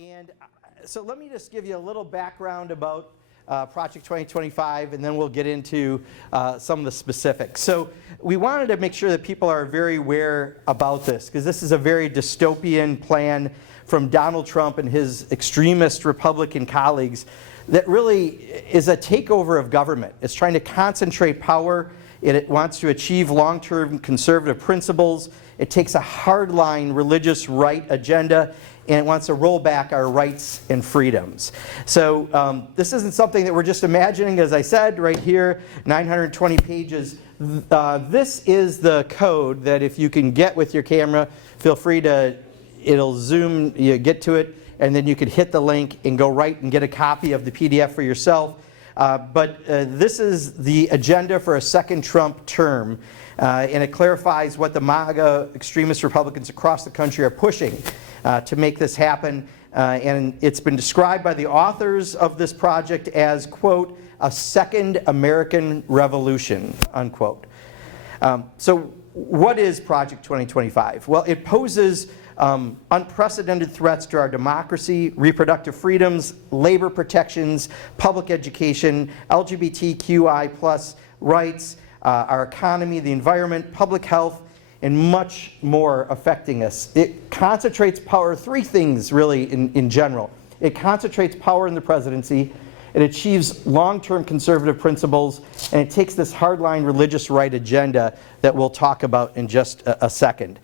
And so let me just give you a little background about Project 2025, and then we'll get into some of the specifics. So we wanted to make sure that people are very aware about this, because this is a very dystopian plan from Donald Trump and his extremist Republican colleagues that really is a takeover of government. It's trying to concentrate power. It wants to achieve long-term conservative principles. It takes a hardline religious right agenda, and it wants to roll back our rights and freedoms. So this isn't something that we're just imagining, as I said, right here, 920 pages. This is the code that if you can get with your camera, feel free to, it'll zoom, you get to it, and then you could hit the link and go right and get a copy of the PDF for yourself. But this is the agenda for a second Trump term, and it clarifies what the MAGA extremist Republicans across the country are pushing to make this happen. And it's been described by the authors of this project as, quote, a second American revolution, unquote. So what is Project 2025? Well, it poses unprecedented threats to our democracy, reproductive freedoms, labor protections, public education, LGBTQI+ rights, our economy, the environment, public health, and much more affecting us. It concentrates power, three things really in general. It concentrates power in the presidency, it achieves long-term conservative principles, and it takes this hardline religious right agenda that we'll talk about in just a second.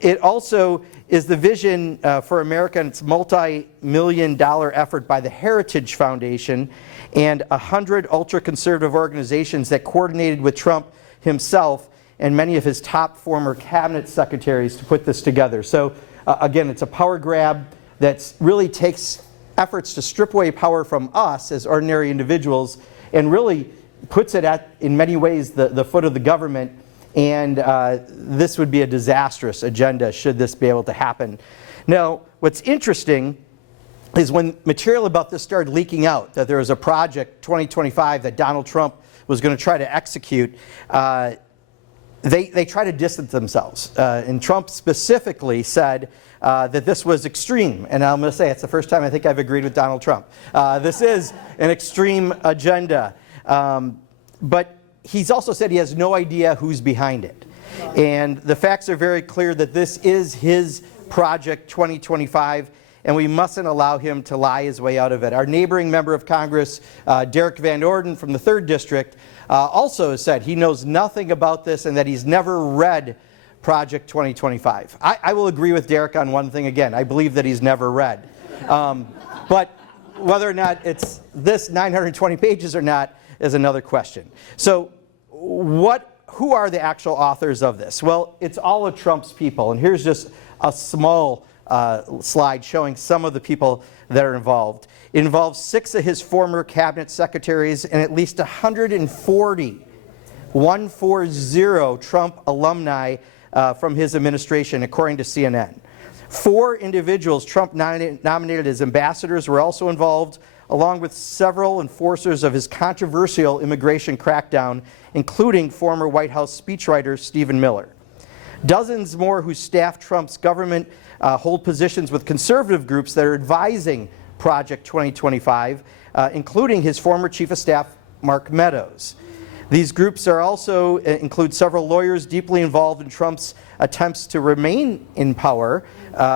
It also is the vision for America, and its multi-million-dollar effort by the Heritage Foundation and 100 ultra-conservative organizations that coordinated with Trump himself and many of his top former cabinet secretaries to put this together. So again, it's a power grab that really takes efforts to strip away power from us as ordinary individuals and really puts it at, in many ways, the foot of the government. And this would be a disastrous agenda should this be able to happen. Now, what's interesting is when material about this started leaking out, that there was a Project 2025 that Donald Trump was going to try to execute, they try to distance themselves. And Trump specifically said that this was extreme. And I'm going to say it's the first time I think I've agreed with Donald Trump. This is an extreme agenda. But he's also said he has no idea who's behind it. And the facts are very clear that this is his Project 2025, and we mustn't allow him to lie his way out of it. Our neighboring member of Congress, Derek Van Orden from the 3rd District, also has said he knows nothing about this and that he's never read Project 2025. I will agree with Derek on one thing again. I believe that he's never read. But whether or not it's this 920 pages or not is another question. So who are the actual authors of this? Well, it's all of Trump's people, and here's just a small slide showing some of the people that are involved. It involves 6 of his former cabinet secretaries and at least 140 Trump alumni from his administration, according to CNN. 4 individuals Trump nominated as ambassadors were also involved, along with several enforcers of his controversial immigration crackdown, including former White House speechwriter Stephen Miller. Dozens more who staff Trump's government hold positions with conservative groups that are advising Project 2025, including his former chief of staff, Mark Meadows. These groups are also include several lawyers deeply involved in Trump's attempts to remain in power,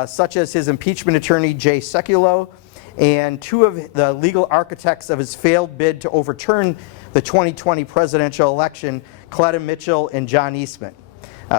such as his impeachment attorney, Jay Sekulow, and 2 of the legal architects of his failed bid to overturn the 2020 presidential election, Cleta Mitchell and John Eastman.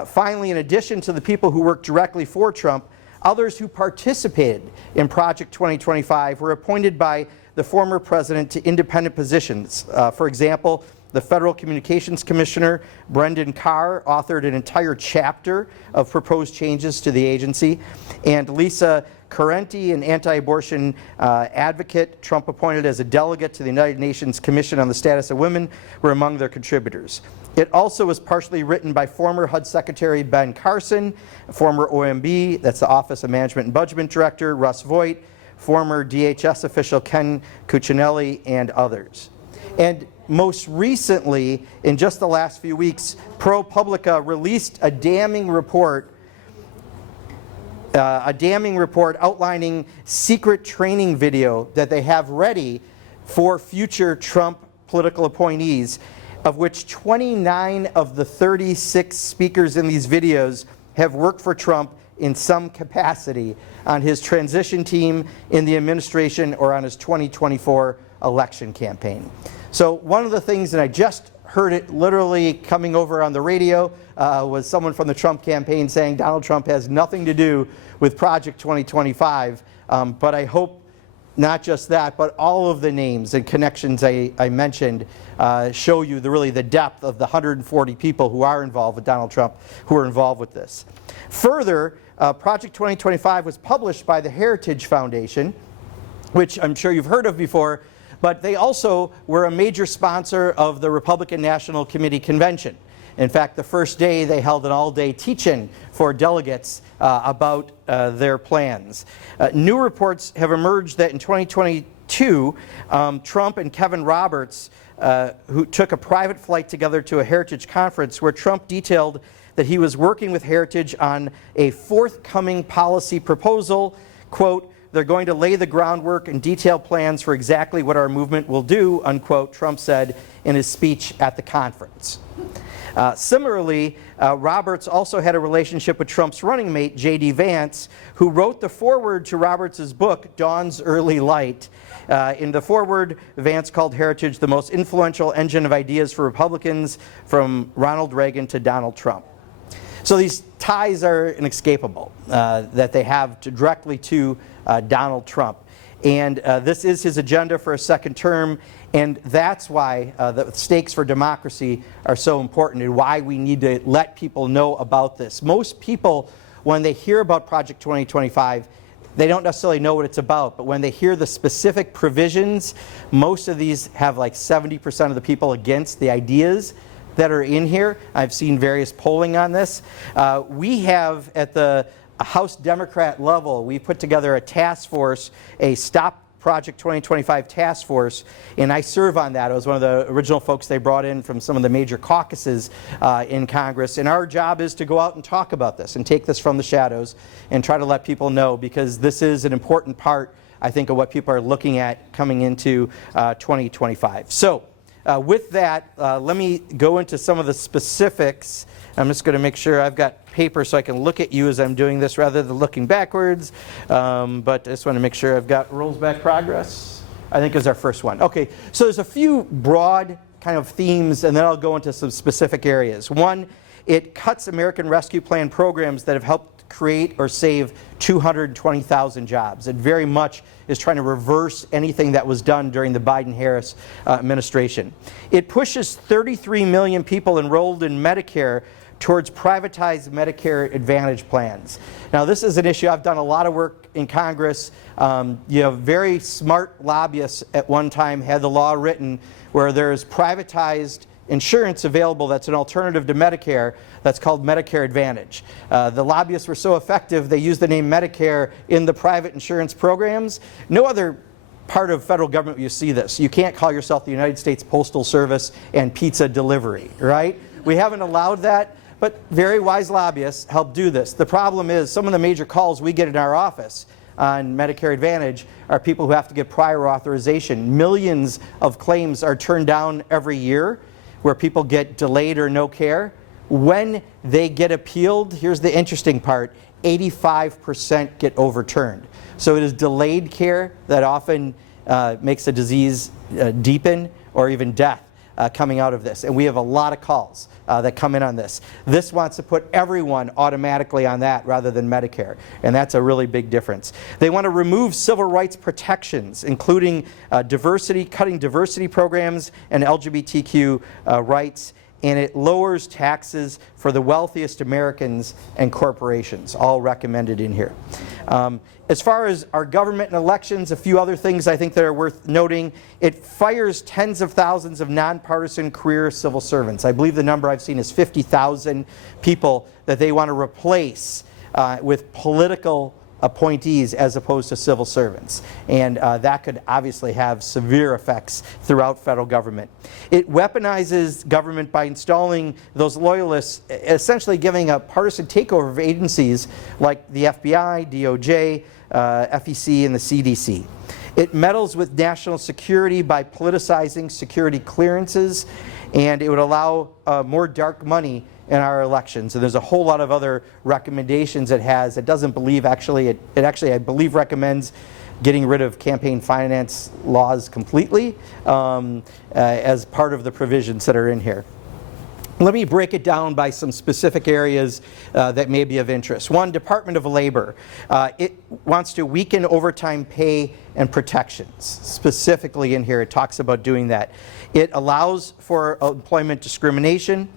Finally, in addition to the people who worked directly for Trump, others who participated in Project 2025 were appointed by the former president to independent positions. For example, the Federal Communications Commissioner, Brendan Carr, authored an entire chapter of proposed changes to the agency, and Lisa Carenti, an anti-abortion advocate Trump appointed as a delegate to the United Nations Commission on the Status of Women, were among their contributors. It also was partially written by former HUD Secretary Ben Carson, former OMB, that's the Office of Management and Budget Director, Russ Voigt, former DHS official Ken Cuccinelli, and others. And most recently, in just the last few weeks, ProPublica released a damning report a damning report outlining secret training video that they have ready for future Trump political appointees, of which 29 of the 36 speakers in these videos have worked for Trump in some capacity on his transition team, in the administration, or on his 2024 election campaign. So one of the things, and I just heard it literally coming over on the radio, was someone from the Trump campaign saying Donald Trump has nothing to do with Project 2025, but I hope not just that, but all of the names and connections I mentioned show you really the depth of the 140 people who are involved with Donald Trump, who are involved with this. Further, Project 2025 was published by the Heritage Foundation, which I'm sure you've heard of before, but they also were a major sponsor of the Republican National Committee Convention. In fact, the first day they held an all-day teach-in for delegates about their plans. New reports have emerged that in 2022, Trump and Kevin Roberts, who took a private flight together to a Heritage conference where Trump detailed that he was working with Heritage on a forthcoming policy proposal. Quote, "They're going to lay the groundwork and detail plans for exactly what our movement will do," unquote, Trump said in his speech at the conference. Similarly, Roberts also had a relationship with Trump's running mate, J.D. Vance, who wrote the foreword to Roberts' book, Dawn's Early Light. In the foreword, Vance called Heritage the most influential engine of ideas for Republicans from Ronald Reagan to Donald Trump. So these ties are inescapable that they have directly to Donald Trump. And this is his agenda for a second term, and that's why the stakes for democracy are so important and why we need to let people know about this. Most people, when they hear about Project 2025, they don't necessarily know what it's about, but when they hear the specific provisions, most of these have like 70% of the people against the ideas that are in here. I've seen various polling on this. We have, at the House Democrat level, we put together a task force, a Stop Project 2025 task force, and I serve on that. I was one of the original folks they brought in from some of the major caucuses in Congress, and our job is to go out and talk about this and take this from the shadows and try to let people know, because this is an important part, I think, of what people are looking at coming into 2025. So with that, let me go into some of the specifics. I'm just going to make sure I've got paper so I can look at you as I'm doing this rather than looking backwards. But I just want to make sure I've got rolls back progress, I think, is our first one. Okay, so there's a few broad kind of themes, and then I'll go into some specific areas. One, it cuts American Rescue Plan programs that have helped create or save 220,000 jobs. It very much is trying to reverse anything that was done during the Biden-Harris administration. It pushes 33 million people enrolled in Medicare towards privatized Medicare Advantage plans. Now, this is an issue. I've done a lot of work in Congress. Very smart lobbyists at one time had the law written where there's privatized insurance available that's an alternative to Medicare that's called Medicare Advantage. The lobbyists were so effective they used the name Medicare in the private insurance programs. No other part of federal government you see this. You can't call yourself the United States Postal Service and pizza delivery, right? We haven't allowed that, but very wise lobbyists help do this. The problem is some of the major calls we get in our office on Medicare Advantage are people who have to get prior authorization. Millions of claims are turned down every year where people get delayed or no care. When they get appealed, here's the interesting part, 85% get overturned. So it is delayed care that often makes the disease deepen or even death coming out of this. And we have a lot of calls that come in on this. This wants to put everyone automatically on that rather than Medicare, and that's a really big difference. They want to remove civil rights protections, including cutting diversity programs and LGBTQ rights, and it lowers taxes for the wealthiest Americans and corporations, all recommended in here. As far as our government and elections, a few other things I think that are worth noting. It fires tens of thousands of nonpartisan career civil servants. I believe the number I've seen is 50,000 people that they want to replace with political appointees as opposed to civil servants. And that could obviously have severe effects throughout federal government. It weaponizes government by installing those loyalists, essentially giving a partisan takeover of agencies like the FBI, DOJ, FEC, and the CDC. It meddles with national security by politicizing security clearances, and it would allow more dark money in our elections. And there's a whole lot of other recommendations it has. It doesn't believe, actually, it actually, I believe, recommends getting rid of campaign finance laws completely as part of the provisions that are in here. Let me break it down by some specific areas that may be of interest. One, Department of Labor. It wants to weaken overtime pay and protections. Specifically in here, it talks about doing that. It allows for employment discrimination.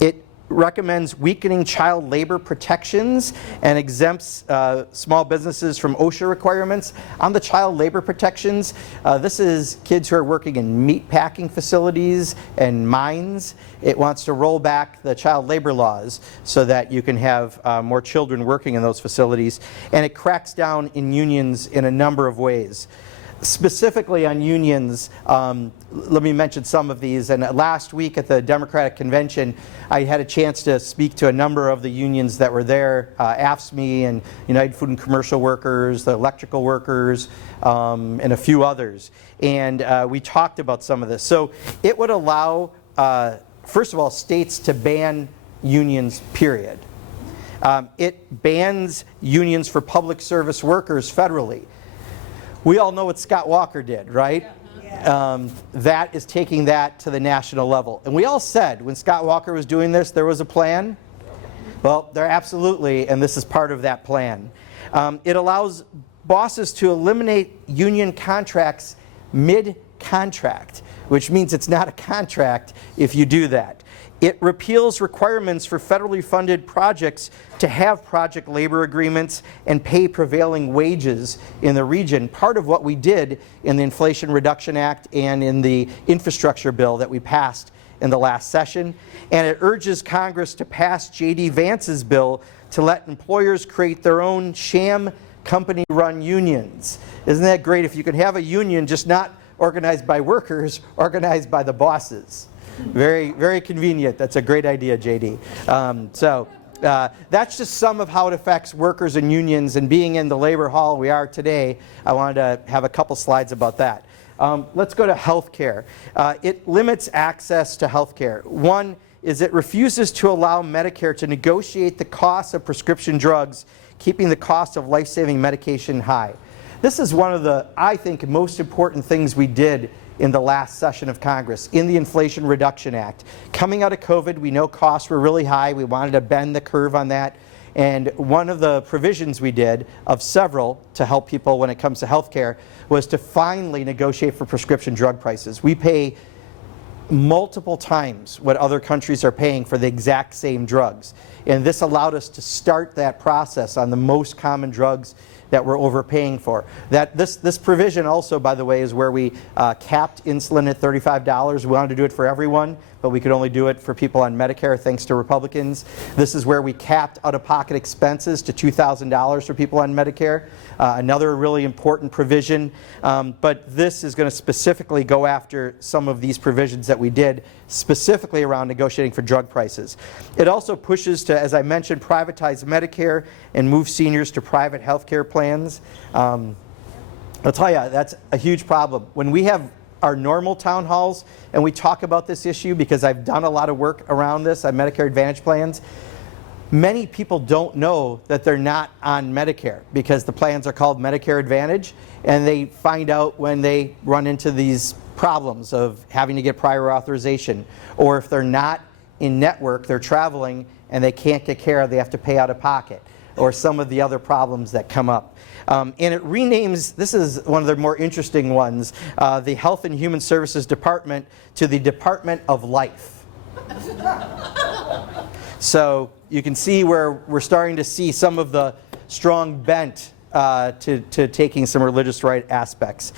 It recommends weakening child labor protections and exempts small businesses from OSHA requirements. On the child labor protections, this is kids who are working in meat packing facilities and mines. It wants to roll back the child labor laws so that you can have more children working in those facilities. And it cracks down in unions in a number of ways. Specifically on unions, let me mention some of these. And last week at the Democratic Convention, I had a chance to speak to a number of the unions that were there, AFSCME and United Food and Commercial Workers, the electrical workers, and a few others. And we talked about some of this. So it would allow, first of all, states to ban unions, period. It bans unions for public service workers federally. We all know what Scott Walker did, right? Yeah. That is taking that to the national level. And we all said when Scott Walker was doing this, there was a plan. Well, there absolutely, and this is part of that plan. It allows bosses to eliminate union contracts mid-contract, which means it's not a contract if you do that. It repeals requirements for federally funded projects to have project labor agreements and pay prevailing wages in the region. Part of what we did in the Inflation Reduction Act and in the infrastructure bill that we passed in the last session. And it urges Congress to pass J.D. Vance's bill to let employers create their own sham company-run unions. Isn't that great? If you can have a union just not organized by workers, organized by the bosses. Very, very convenient. That's a great idea, JD. That's just some of how it affects workers and unions, and being in the labor hall we are today, I wanted to have a couple slides about that. Let's go to health care. It limits access to health care. One is it refuses to allow Medicare to negotiate the cost of prescription drugs, keeping the cost of life-saving medication high. This is one of the, I think, most important things we did in the last session of Congress, in the Inflation Reduction Act. Coming out of COVID, we know costs were really high. We wanted to bend the curve on that. And one of the provisions we did, of several to help people when it comes to health care, was to finally negotiate for prescription drug prices. We pay multiple times what other countries are paying for the exact same drugs. And this allowed us to start that process on the most common drugs that we're overpaying for. This provision also, by the way, is where we capped insulin at $35. We wanted to do it for everyone, but we could only do it for people on Medicare, thanks to Republicans. This is where we capped out-of-pocket expenses to $2,000 for people on Medicare. Another really important provision, but this is going to specifically go after some of these provisions that we did, specifically around negotiating for drug prices. It also pushes to, as I mentioned, privatize Medicare and move seniors to private health care plans. I'll tell you, that's a huge problem. When we have our normal town halls and we talk about this issue, because I've done a lot of work around this on Medicare Advantage plans, many people don't know that they're not on Medicare because the plans are called Medicare Advantage, and they find out when they run into these problems of having to get prior authorization, or if they're not in network, they're traveling and they can't get care, they have to pay out of pocket, or some of the other problems that come up. And it renames, this is one of the more interesting ones, the Health and Human Services Department to the Department of Life. So you can see where we're starting to see some of the strong bent to taking some religious right aspects.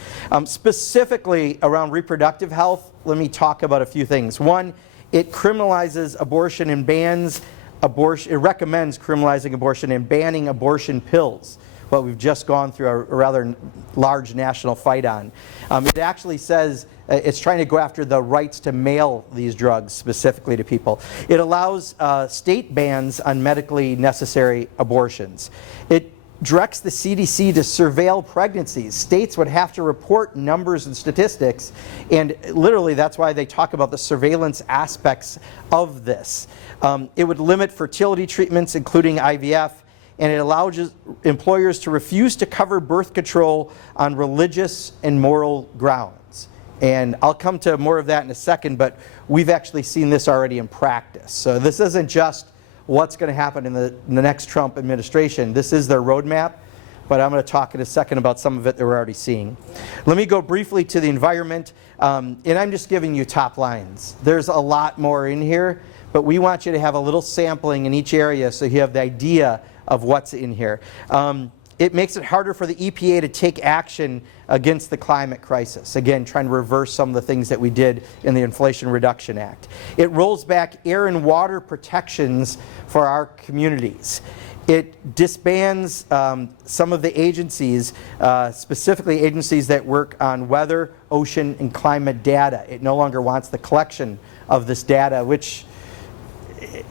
Specifically around reproductive health, let me talk about a few things. One, it criminalizes abortion and bans abortion. It recommends criminalizing abortion and banning abortion pills, what we've just gone through a rather large national fight on. It actually says it's trying to go after the rights to mail these drugs specifically to people. It allows state bans on medically necessary abortions. It directs the CDC to surveil pregnancies. States would have to report numbers and statistics, and literally that's why they talk about the surveillance aspects of this. It would limit fertility treatments, including IVF, and it allows employers to refuse to cover birth control on religious and moral grounds. And I'll come to more of that in a second, but we've actually seen this already in practice. So this isn't just what's going to happen in the next Trump administration. This is their roadmap, but I'm going to talk in a second about some of it that we're already seeing. Let me go briefly to the environment, and I'm just giving you top lines. There's a lot more in here, but we want you to have a little sampling in each area so you have the idea of what's in here. It makes it harder for the EPA to take action against the climate crisis. Again, trying to reverse some of the things that we did in the Inflation Reduction Act. It rolls back air and water protections for our communities. It disbands some of the agencies, specifically agencies that work on weather, ocean, and climate data. It no longer wants the collection of this data, which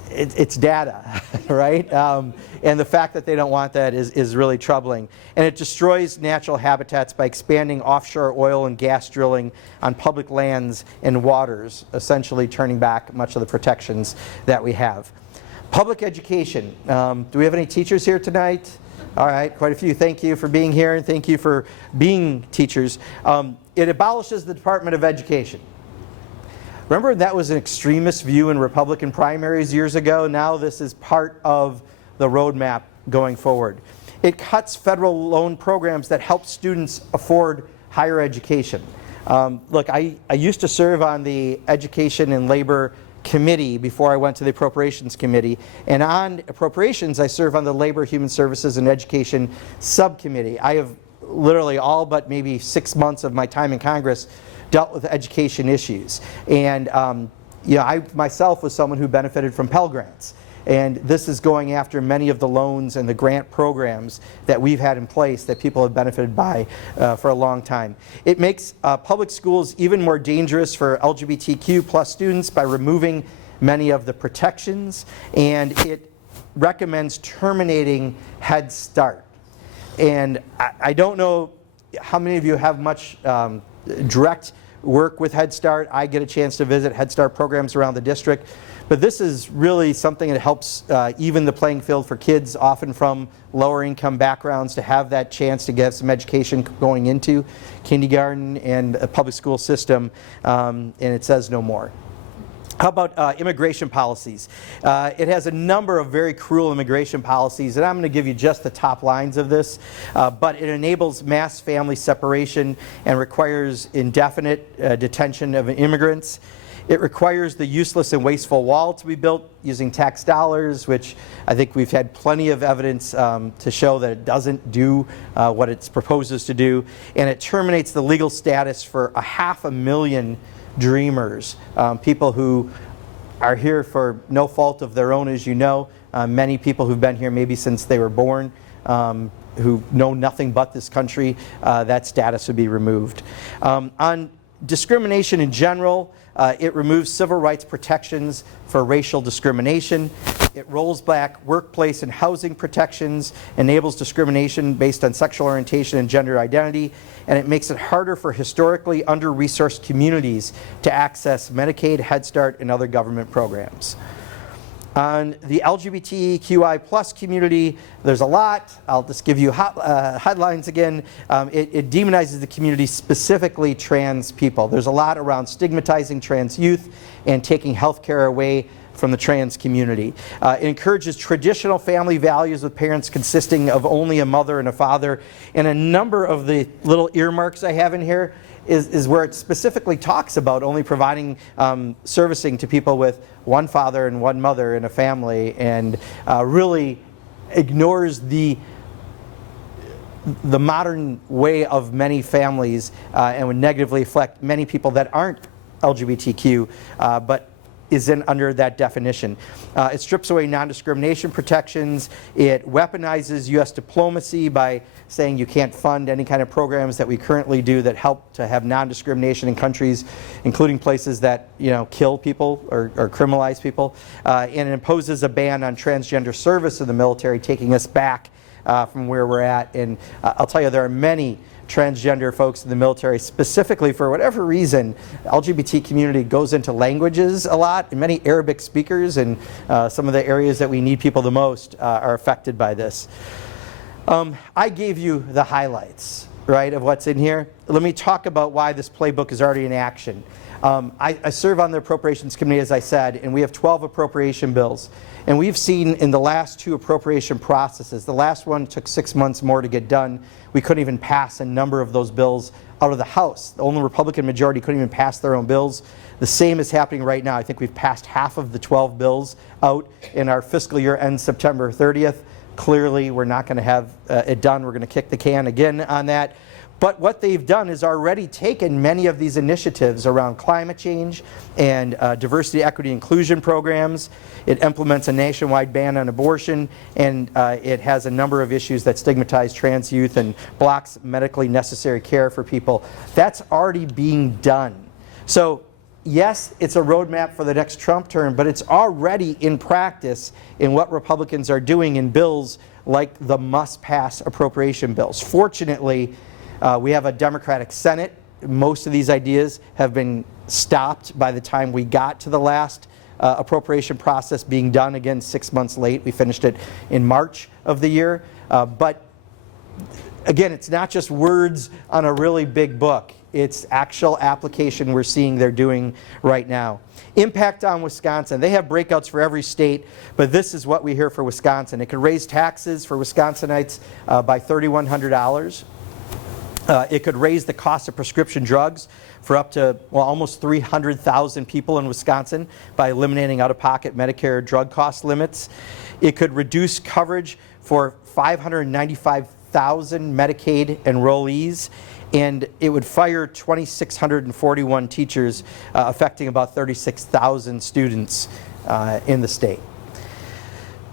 it's data, right? And the fact that they don't want that is really troubling. And it destroys natural habitats by expanding offshore oil and gas drilling on public lands and waters, essentially turning back much of the protections that we have. Public education. Do we have any teachers here tonight? All right, quite a few. Thank you for being here, and thank you for being teachers. It abolishes the Department of Education. Remember, that was an extremist view in Republican primaries years ago. Now this is part of the roadmap going forward. It cuts federal loan programs that help students afford higher education. Look, I used to serve on the Education and Labor Committee before I went to the Appropriations Committee. And on Appropriations, I serve on the Labor, Human Services, and Education Subcommittee. I have literally all but maybe 6 months of my time in Congress dealt with education issues. And I myself was someone who benefited from Pell Grants. And this is going after many of the loans and the grant programs that we've had in place that people have benefited by for a long time. It makes public schools even more dangerous for LGBTQ plus students by removing many of the protections. And it recommends terminating Head Start. And I don't know how many of you have much direct work with Head Start. I get a chance to visit Head Start programs around the district. But this is really something that helps even the playing field for kids, often from lower income backgrounds, to have that chance to get some education going into kindergarten and a public school system, and it says no more. How about immigration policies? It has a number of very cruel immigration policies, and I'm going to give you just the top lines of this, but it enables mass family separation and requires indefinite detention of immigrants. It requires the useless and wasteful wall to be built using tax dollars, which I think we've had plenty of evidence to show that it doesn't do what it proposes to do. And it terminates the legal status for 500,000 dreamers, people who are here for no fault of their own, as you know. Many people who've been here maybe since they were born, who know nothing but this country, that status would be removed. On discrimination in general, it removes civil rights protections for racial discrimination. It rolls back workplace and housing protections, enables discrimination based on sexual orientation and gender identity, and it makes it harder for historically under-resourced communities to access Medicaid, Head Start, and other government programs. On the LGBTQI plus community, there's a lot. I'll just give you headlines again. It demonizes the community, specifically trans people. There's a lot around stigmatizing trans youth and taking health care away from the trans community. It encourages traditional family values with parents consisting of only a mother and a father. And a number of the little earmarks I have in here is where it specifically talks about only providing servicing to people with one father and one mother in a family, and really ignores the modern way of many families and would negatively affect many people that aren't LGBTQ, but is under that definition. It strips away non-discrimination protections. It weaponizes U.S. diplomacy by saying you can't fund any kind of programs that we currently do that help to have non-discrimination in countries, including places that kill people or criminalize people. And it imposes a ban on transgender service in the military, taking us back from where we're at. And I'll tell you, there are many transgender folks in the military, specifically for whatever reason. The LGBT community goes into languages a lot, and many Arabic speakers in some of the areas that we need people the most are affected by this. I gave you the highlights, right, of what's in here. Let me talk about why this playbook is already in action. I serve on the Appropriations Committee, as I said, and we have 12 appropriation bills. And we've seen in the last 2 appropriation processes, the last one took 6 months more to get done. We couldn't even pass a number of those bills out of the House. The only Republican majority couldn't even pass their own bills. The same is happening right now. I think we've passed half of the 12 bills out, and our fiscal year ends September 30th. Clearly, we're not going to have it done. We're going to kick the can again on that. But what they've done is already taken many of these initiatives around climate change and diversity, equity, inclusion programs. It implements a nationwide ban on abortion, and it has a number of issues that stigmatize trans youth and blocks medically necessary care for people. That's already being done. So yes, it's a roadmap for the next Trump term, but it's already in practice in what Republicans are doing in bills like the must-pass appropriation bills. Fortunately, we have a Democratic Senate. Most of these ideas have been stopped by the time we got to the last appropriation process being done, again 6 months late. We finished it in March of the year. But again, it's not just words on a really big book. It's actual application we're seeing they're doing right now. Impact on Wisconsin. They have breakouts for every state, but this is what we hear for Wisconsin. It could raise taxes for Wisconsinites by $3,100. It could raise the cost of prescription drugs for up to, well, almost 300,000 people in Wisconsin by eliminating out-of-pocket Medicare drug cost limits. It could reduce coverage for 595,000 Medicaid enrollees, and it would fire 2,641 teachers, affecting about 36,000 students in the state.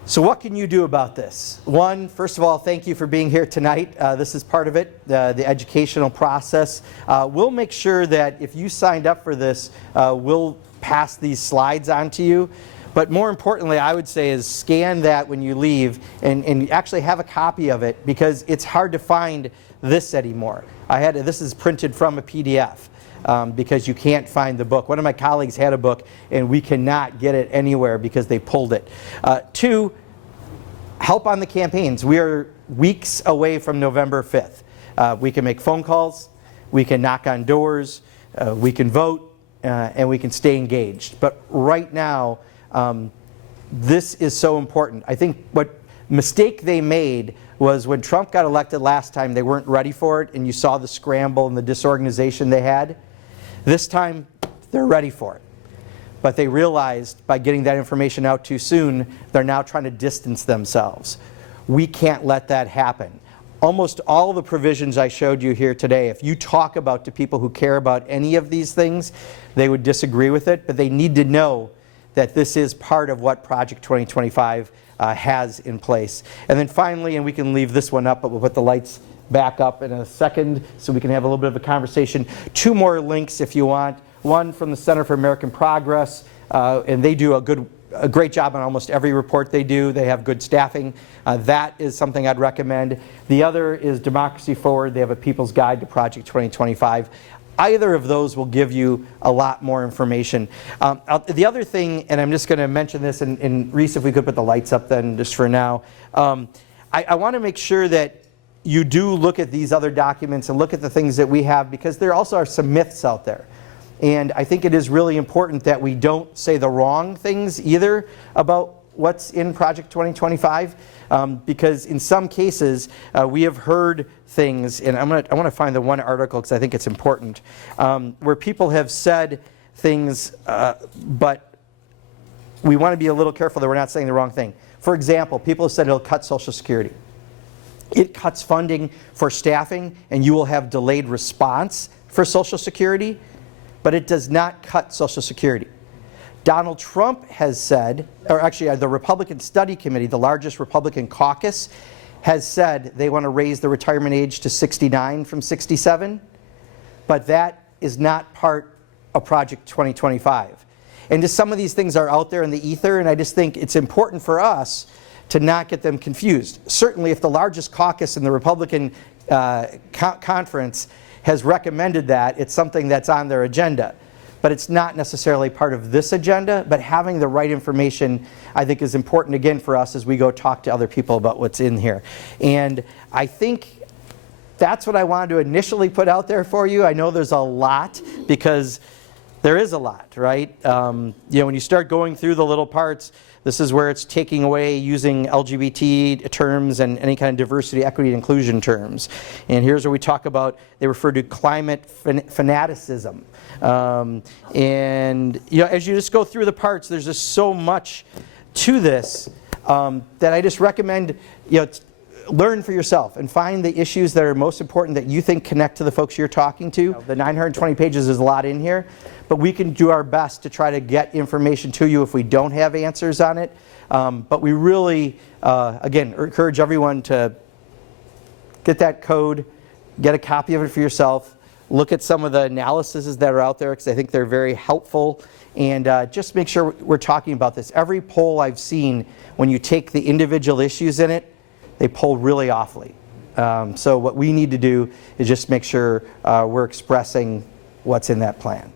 So what can you do about this? One, first of all, thank you for being here tonight. This is part of it, the educational process. We'll make sure that if you signed up for this, we'll pass these slides on to you. But more importantly, I would say, is scan that when you leave and actually have a copy of it, because it's hard to find this anymore. This is printed from a PDF. Because you can't find the book. One of my colleagues had a book, and we cannot get it anywhere because they pulled it. 2, help on the campaigns. We are weeks away from November 5th. We can make phone calls, we can knock on doors, we can vote, and we can stay engaged. But right now, this is so important. I think what mistake they made was when Trump got elected last time, they weren't ready for it, and you saw the scramble and the disorganization they had. This time, they're ready for it. But they realized by getting that information out too soon, they're now trying to distance themselves. We can't let that happen. Almost all the provisions I showed you here today, if you talk about to people who care about any of these things, they would disagree with it, but they need to know that this is part of what Project 2025 has in place. And then finally, and we can leave this one up, but we'll put the lights back up in a second so we can have a little bit of a conversation. 2 more links if you want. One from the Center for American Progress, and they do a great job on almost every report they do. They have good staffing. That is something I'd recommend. The other is Democracy Forward. They have a People's Guide to Project 2025. Either of those will give you a lot more information. The other thing, and I'm just going to mention this, and Reese, if we could put the lights up then just for now. I want to make sure that you do look at these other documents and look at the things that we have, because there also are some myths out there. And I think it is really important that we don't say the wrong things either about what's in Project 2025, because in some cases we have heard things, and I want to find the one article because I think it's important, where people have said things, but we want to be a little careful that we're not saying the wrong thing. For example, people have said it'll cut Social Security. It cuts funding for staffing, and you will have delayed response for Social Security, but it does not cut Social Security. Donald Trump has said, or actually the Republican Study Committee, the largest Republican caucus, has said they want to raise the retirement age to 69 from 67, but that is not part of Project 2025. And just some of these things are out there in the ether, and I just think it's important for us to not get them confused. Certainly if the largest caucus in the Republican conference has recommended that, it's something that's on their agenda. But it's not necessarily part of this agenda, but having the right information I think is important again for us as we go talk to other people about what's in here. And I think that's what I wanted to initially put out there for you. I know there's a lot, because there is a lot, right? You know, when you start going through the little parts, this is where it's taking away using LGBT terms and any kind of diversity, equity, and inclusion terms. And here's where we talk about, they refer to climate fanaticism. And you know, as you just go through the parts, there's just so much to this that I just recommend, you know, learn for yourself and find the issues that are most important that you think connect to the folks you're talking to. The 920 pages is a lot in here, but we can do our best to try to get information to you if we don't have answers on it. But we really, again, encourage everyone to get that code, get a copy of it for yourself, look at some of the analyses that are out there, because I think they're very helpful, and just make sure we're talking about this. Every poll I've seen, when you take the individual issues in it, they poll really awfully. So what we need to do is just make sure we're expressing what's in that plan.